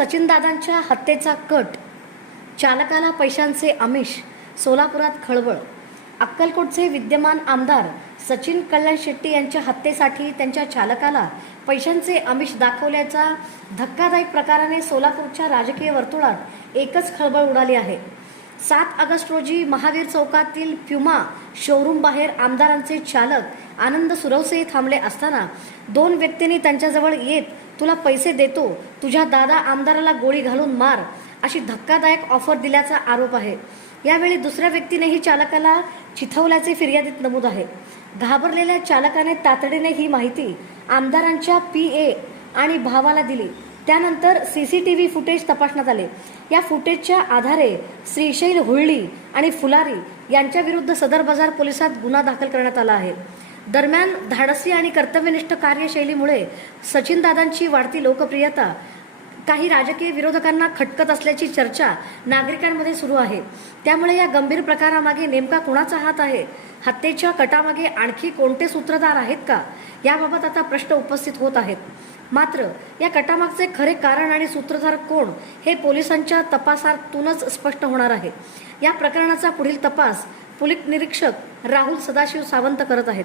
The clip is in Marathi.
सचिनदादांच्या हत्येचा कट, चालकाला पैशांचे आमिष, सोलापुरात खळबळ. अक्कलकोटचे विद्यमान आमदार सचिन कल्याण शेट्टी यांच्या हत्येसाठी त्यांच्या चालकाला पैशांचे आमिष दाखवल्याचा धक्कादायक प्रकाराने सोलापूरच्या राजकीय वर्तुळात एकच खळबळ उडाली आहे. 7 ऑगस्ट रोजी महावीर चौकातील प्युमा शोरूम बाहेर आमदारांचे चालक आनंद सुरवसे थांबले असताना 2 व्यक्तींनी त्यांच्याजवळ येत तुला पैसे देतो, तुझ्या दादा आमदाराला गोळी घालून मार अशी धक्कादायक ऑफर दिल्याचा आरोप आहे. यावेळी दुसऱ्या व्यक्तीनेही चालकाला चिथवल्याचे फिर्यादीत नमूद आहे. घाबरलेल्या चालकाने तातडीने ही माहिती आमदारांच्या PA आणि भावाला दिली. त्यानंतर CCTV फुटेज तपासण्यात आले. या फुटेजच्या आधारे श्रीशैल हुळ्ळी आणि फुलारी यांच्या विरुद्ध सदर बाजार पोलिसात गुन्हा दाखल करण्यात आला आहे. दरम्यान धाडसी आणि कर्तव्यनिष्ठ कार्यशैलीमुळे सचिनदादांची वाढती लोकप्रियता काही राजकीय विरोधकांना खटकत असल्याची चर्चा नागरिकांमध्ये सुरू आहे. त्यामुळे या गंभीर प्रकारामागे नेमका कुणाचा हात आहे? हत्येच्या कटामागे आणखी कोणते सूत्रधार आहेत का? याबाबत आता प्रश्न उपस्थित होत आहेत. मात्र या कटामागचे खरे कारण आणि सूत्रधार कोण हे पोलिसांच्या तपासातूनच स्पष्ट होणार आहे. या प्रकरणाचा पुढील तपास पोलीस निरीक्षक राहुल सदाशिव सावंत करत आहेत.